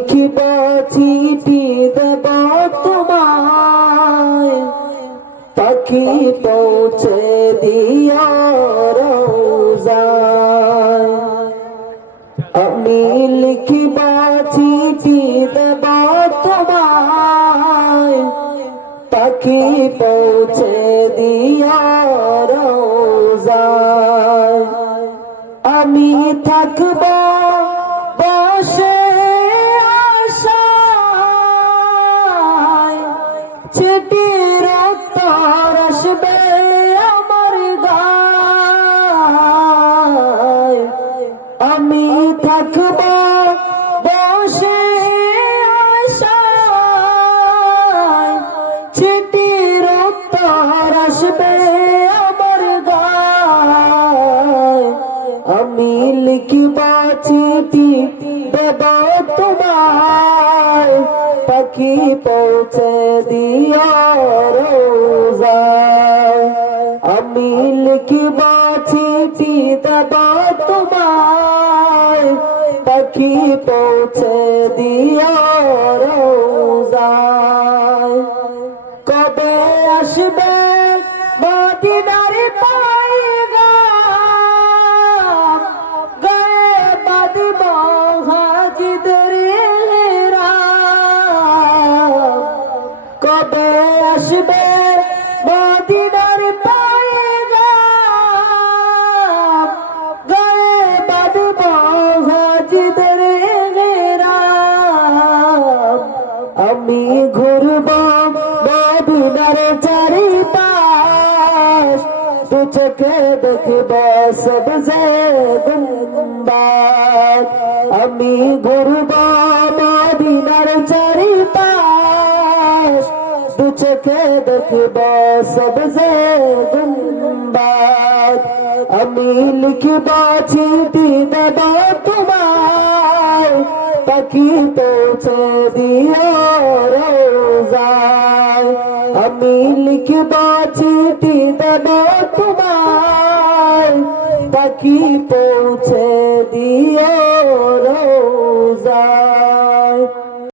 লিখিবা চিঠি দেব তোমায়। পাখি পৌঁছে দিও রোজায়। আমি লিখিবা চিঠি দেব তোমায়। পাখি পৌঁছে দিও রোজায়। আমি থাকব চিঠির উত্তর আসবে পাখি পৌঁছে দিও আমি লিখিবা চিঠি দেব তোমায়। পাখি পৌঁছে দিও কবে আসবে মদিনার পাইগাম মদিনার পাইগাম গায়ে বাঁধব হাজিদের রাম আমি ঘুরব মদিনার চারিপাশ। দু চোখে দেখব সবজে গুম্বাদ আমি ঘুরব মদিনার চারিপাশ দু চোখে দেখব সবজে গুম্বাদ আমি লিখব চিঠি দেব তোমায় পাখি পৌঁছে দিও রোজায় আমি লিখব চিঠি দেব তোমায় পাখি পৌঁছে দিও